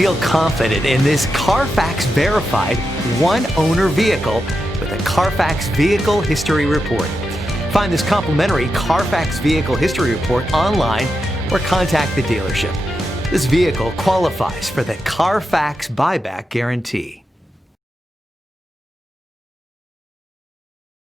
Feel confident in this Carfax verified one-owner vehicle with a Carfax Vehicle History Report. Find this complimentary Carfax Vehicle History Report online or contact the dealership. This vehicle qualifies for the Carfax Buyback Guarantee.